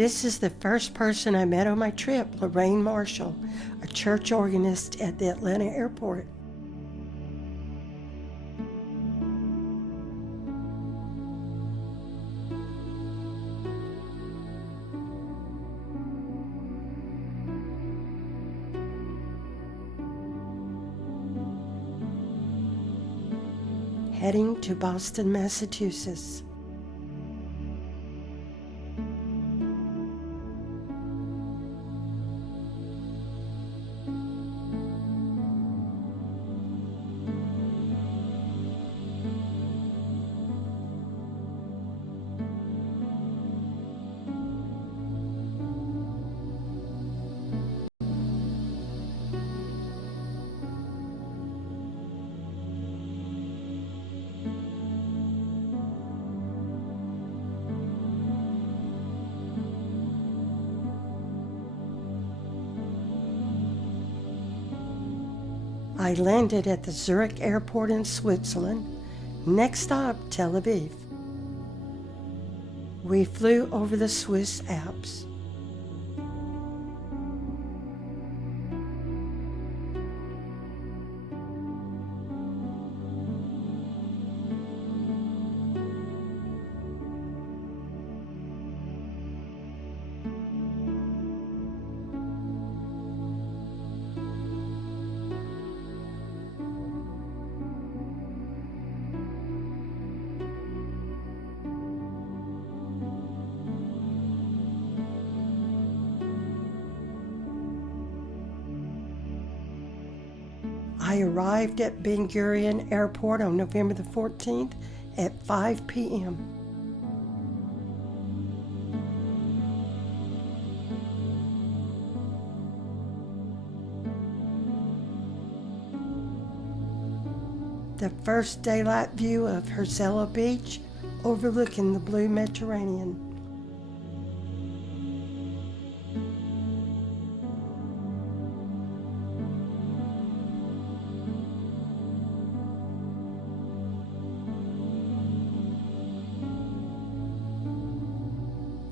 This is the first person I met on my trip, Lorraine Marshall, a church organist at the Atlanta airport. Heading to Boston, Massachusetts. I landed at the Zurich airport in Switzerland. Next stop, Tel Aviv. We flew over the Swiss Alps. I arrived at Ben Gurion Airport on November the 14th at 5 p.m. The first daylight view of Herzliya Beach overlooking the blue Mediterranean.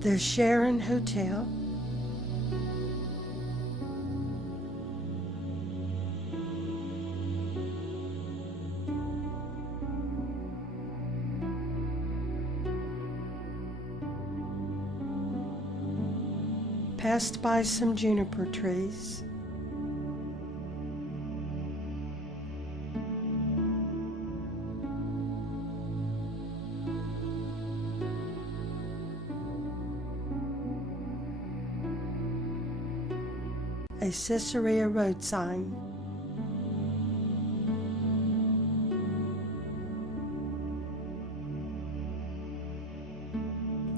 The Sharon Hotel. Passed by some juniper trees. A Caesarea road sign.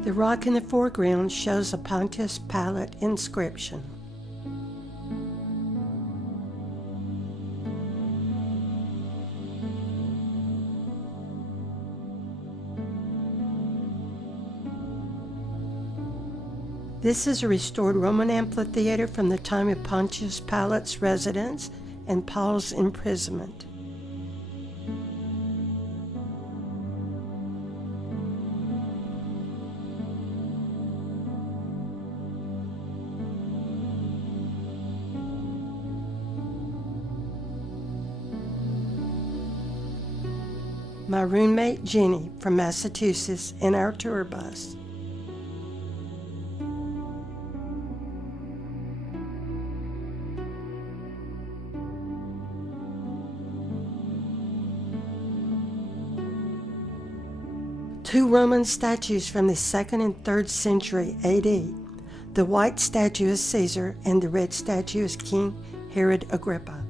The rock in the foreground shows a Pontius Pilate inscription. This is a restored Roman amphitheater from the time of Pontius Pilate's residence and Paul's imprisonment. My roommate Jenny from Massachusetts in our tour bus. Two Roman statues from the 2nd and 3rd century AD. The white statue is Caesar and the red statue is King Herod Agrippa.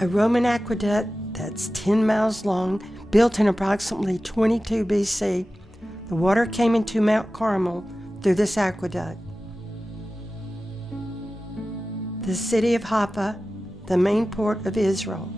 A Roman aqueduct that's 10 miles long, built in approximately 22 BC. The water came into Mount Carmel through this aqueduct. The city of Haifa, the main port of Israel.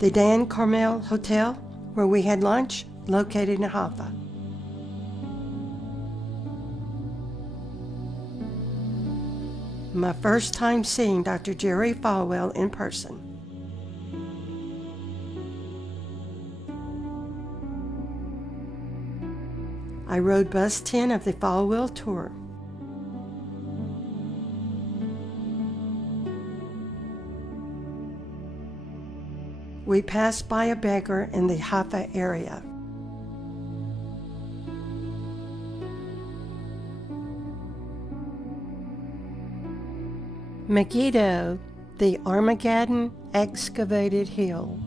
The Dan Carmel Hotel, where we had lunch, located in Haifa. My first time seeing Dr. Jerry Falwell in person. I rode bus 10 of the Falwell tour. We passed by a beggar in the Haifa area. Megiddo, the Armageddon excavated hill.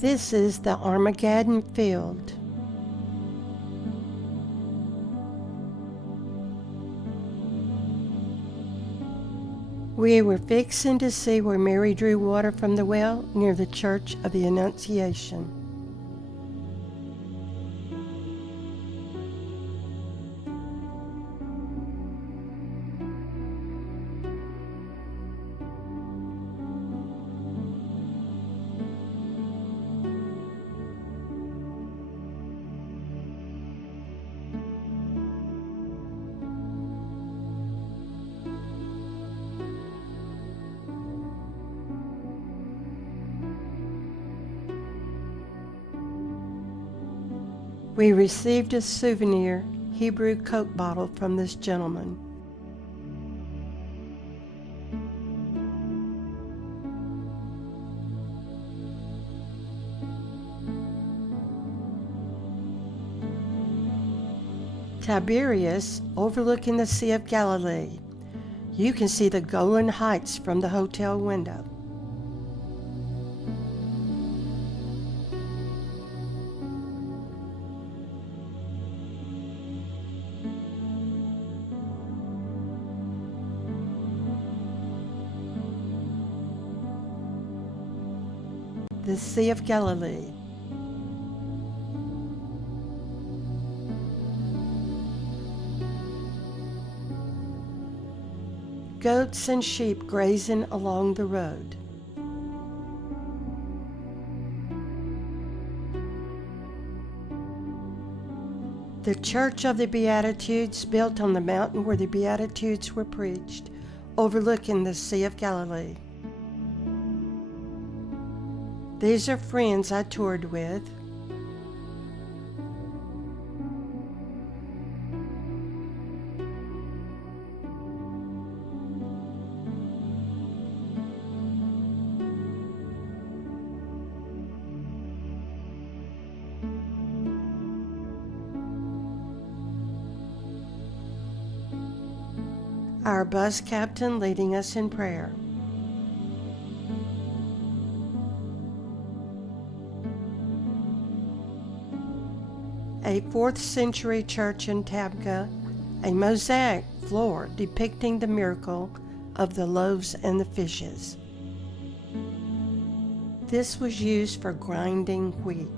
This is the Armageddon field. We were fixing to see where Mary drew water from the well near the Church of the Annunciation. We received a souvenir Hebrew Coke bottle from this gentleman. Tiberias, overlooking the Sea of Galilee. You can see the Golan Heights from the hotel window. The Sea of Galilee. Goats and sheep grazing along the road. The Church of the Beatitudes, built on the mountain where the Beatitudes were preached, overlooking the Sea of Galilee. These are friends I toured with. Our bus captain leading us in prayer. A 4th century church in Tabgha, a mosaic floor depicting the miracle of the loaves and the fishes. This was used for grinding wheat.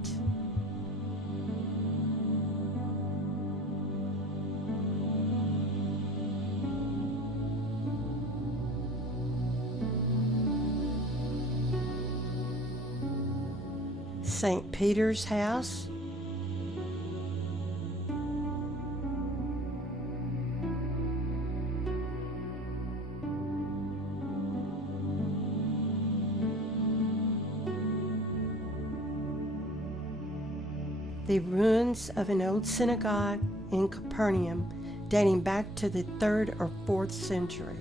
St. Peter's house. The ruins of an old synagogue in Capernaum dating back to the 3rd or 4th century.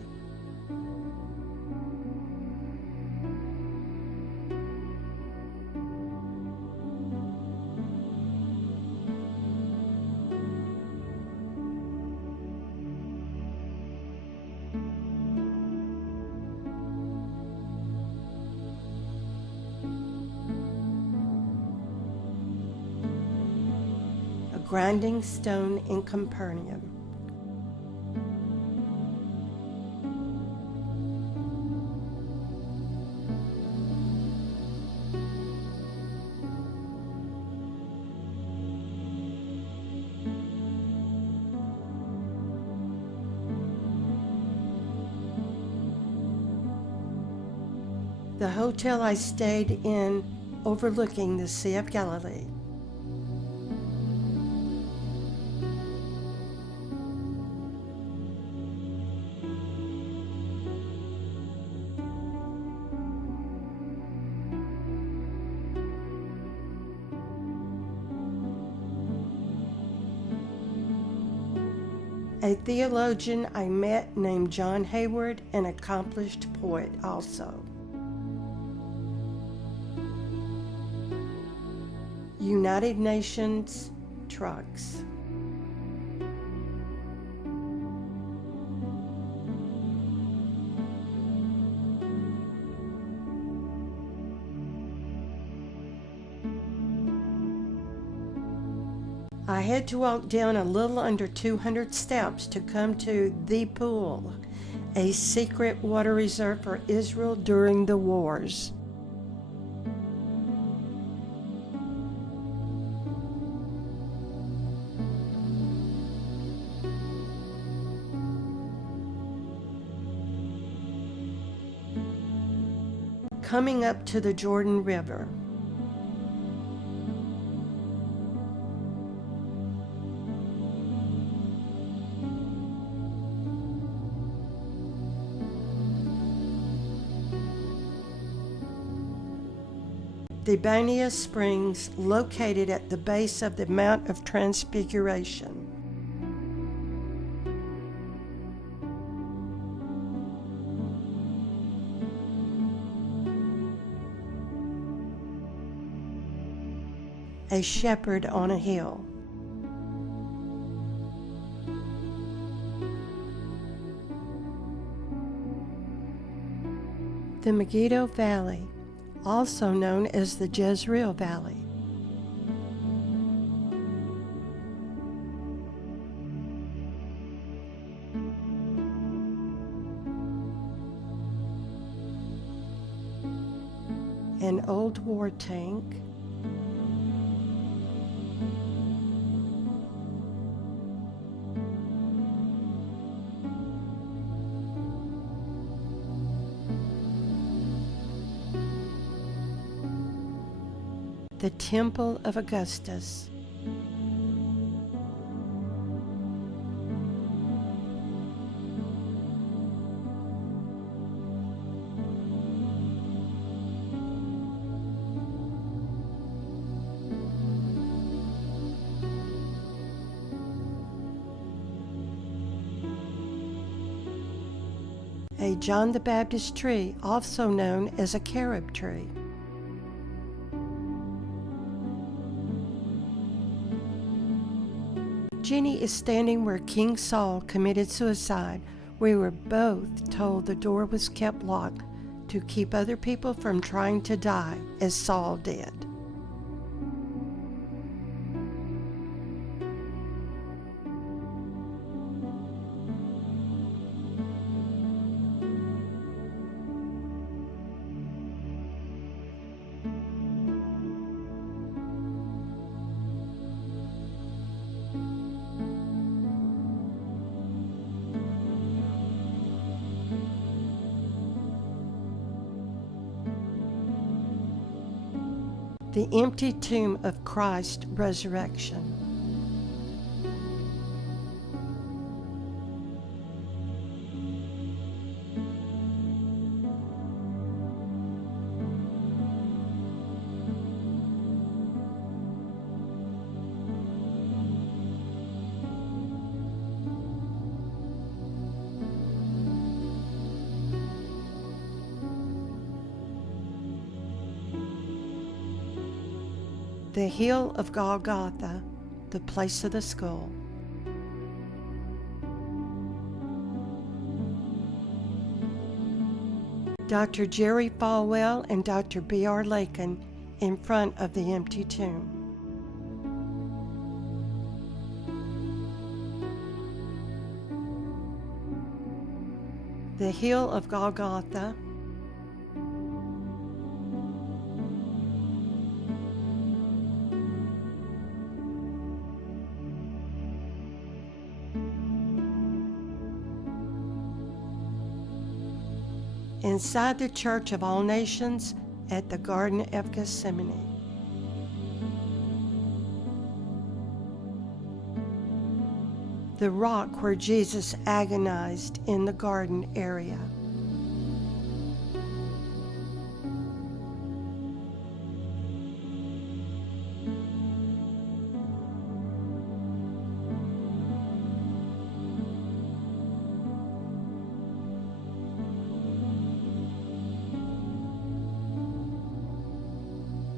grinding stone in Capernaum. The hotel I stayed in overlooking the Sea of Galilee. A theologian I met named John Hayward, an accomplished poet also. United Nations trucks. I had to walk down a little under 200 steps to come to the pool, a secret water reserve for Israel during the wars. Coming up to the Jordan River. The Bania Springs, located at the base of the Mount of Transfiguration. A shepherd on a hill. The Megiddo Valley, also known as the Jezreel Valley. An old war tank. The Temple of Augustus. A John the Baptist tree, also known as a carob tree. Jenny is standing where King Saul committed suicide. We were both told the door was kept locked to keep other people from trying to die as Saul did. The empty tomb of Christ's resurrection. The hill of Golgotha, the place of the skull. Dr. Jerry Falwell and Dr. B.R. Lakin in front of the empty tomb. the hill of Golgotha, inside the Church of All Nations at the Garden of Gethsemane. The rock where Jesus agonized in the garden area.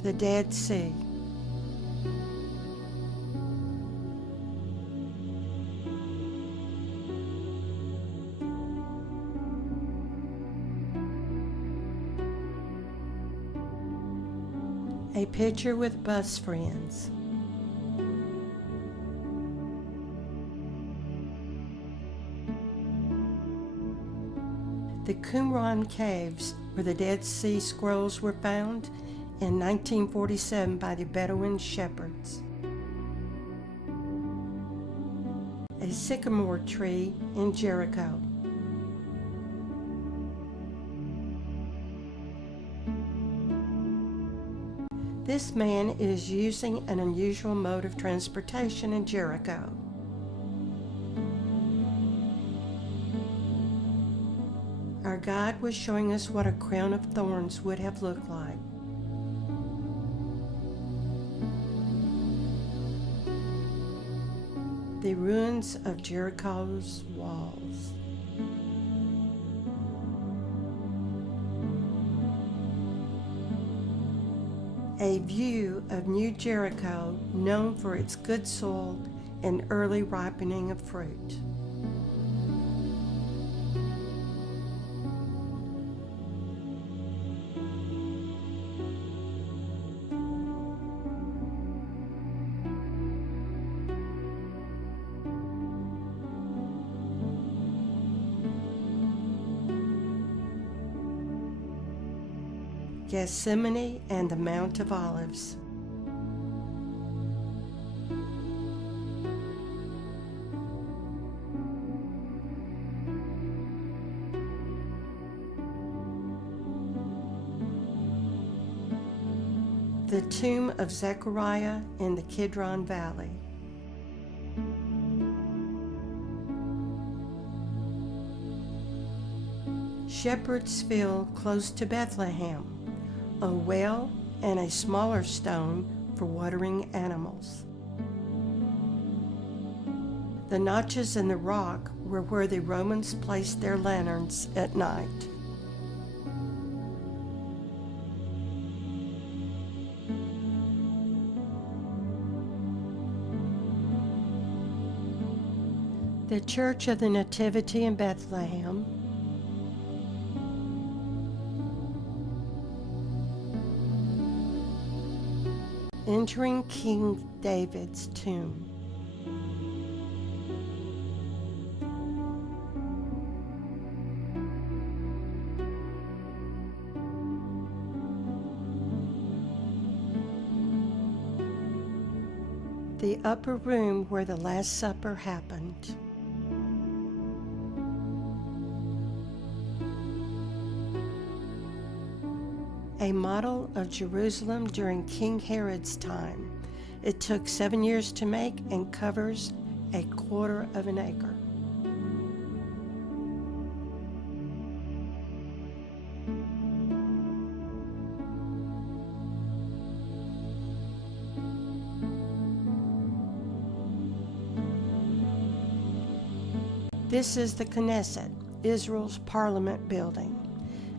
The Dead Sea. A picture with bus friends. The Qumran caves, where the Dead Sea Scrolls were found in 1947 by the Bedouin shepherds. A sycamore tree in Jericho. This man is using an unusual mode of transportation in Jericho. Our guide was showing us what a crown of thorns would have looked like. The ruins of Jericho's walls. A view of New Jericho, known for its good soil and early ripening of fruit. Gethsemane and the Mount of Olives. The tomb of Zechariah in the Kidron Valley. Shepherd's Field close to Bethlehem. A well and a smaller stone for watering animals. The notches in the rock were where the Romans placed their lanterns at night. The Church of the Nativity in Bethlehem. Entering King David's tomb. The upper room where the Last Supper happened. A model of Jerusalem during King Herod's time. It took 7 years to make and covers 1/4 of an acre. This is the Knesset, Israel's parliament building.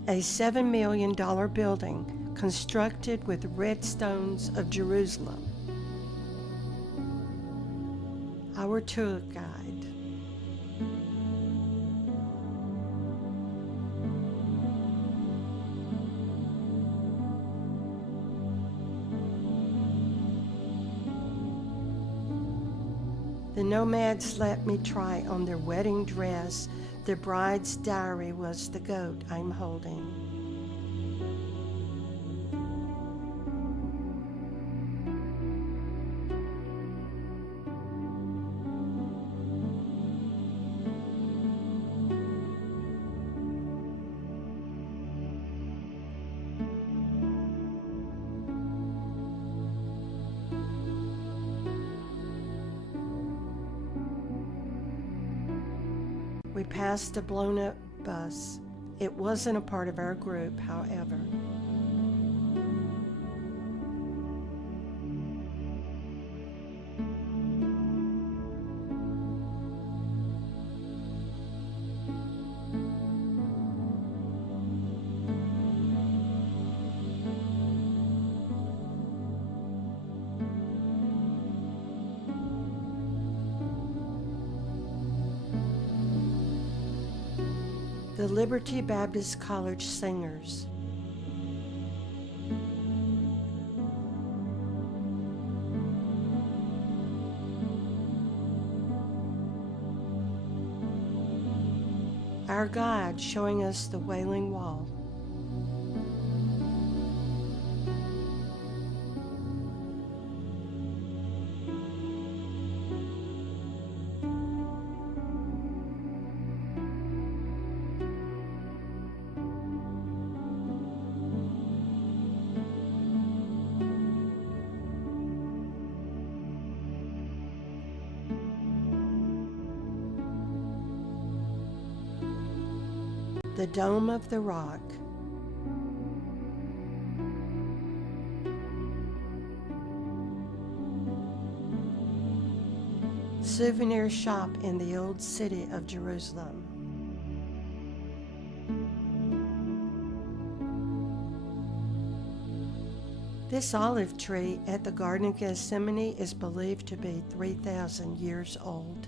A $7 million building constructed with red stones of Jerusalem. Our tour guide. The nomads let me try on their wedding dress The bride's diary was the goat I'm holding. We passed a blown-up bus. It wasn't a part of our group, however. The Liberty Baptist College Singers. Our guide showing us the Wailing Wall. The Dome of the Rock. Souvenir shop in the old city of Jerusalem. This olive tree at the Garden of Gethsemane is believed to be 3,000 years old.